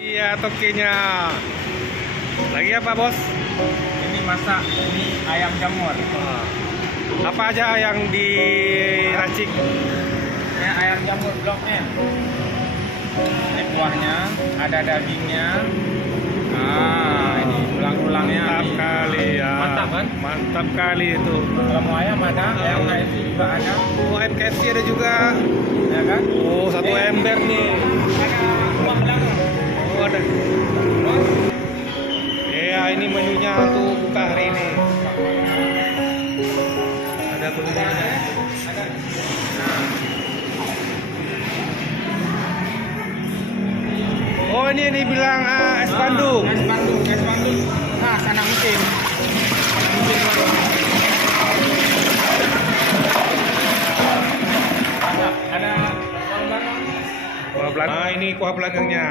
Iya, tokinya. Lagi apa, Bos? Ini masak, ini ayam jamur. Ah. Apa aja yang diracik? Ini ayam jamur blok M. Ini kuahnya, ada dagingnya. Ini tulang-tulangnya. Mantap kali ya. Mantap kan? Mantap kali itu. Kalau mau ayam ada, ayam KFC juga ada. Oh, ayam KFC ada juga. Ya kan? Oh, satu ember nih. Ada kuah belakang. Oh, ada. Ya, ini menunya untuk buka hari ini. Ada menunya. Ada. Oh, ini bilang es Bandung. Es Bandung, es Bandung. Nah, sana musim. Ada kuah belakang. Kuah belakang. Nah, ini kuah belakangnya.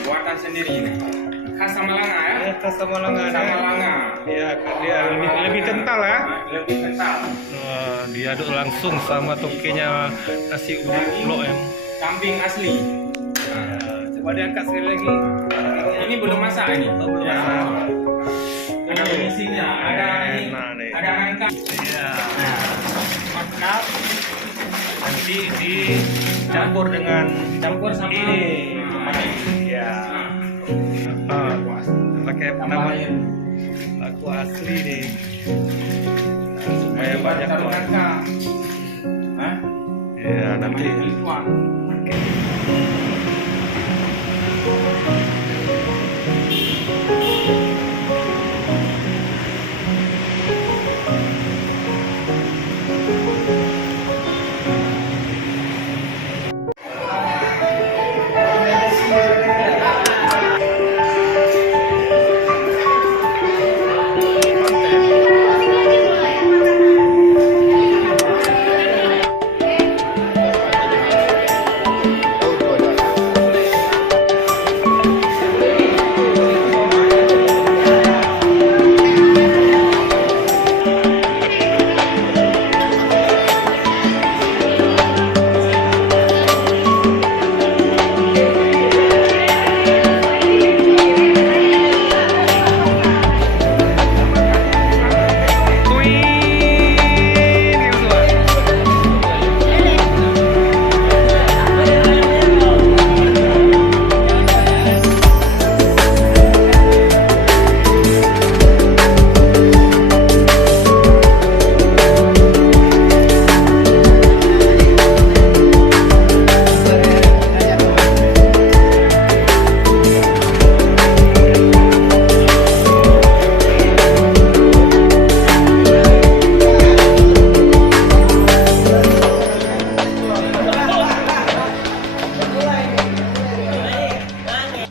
Buatan sendiri ini. Khas Samalanga ya. Khas Samalanga. Samalanga. Iya, dia lebih kental ya. Lebih kental. Diaduk langsung sama tokinya nasi blok M. Kambing asli. Coba diangkat sekali lagi. Ini belum masak ini. Belum Ya. masak. Ada finishingnya, ada ini, Nah, nih. ada angkat. Iya. Mantap. Nanti dicampur dengan Campur sama ini. ini. Ya. Pakai nama aku asli nih. Supaya banyak taruh orang. nangka. Hah? Ya, nanti. Namanya Lituan. Oke.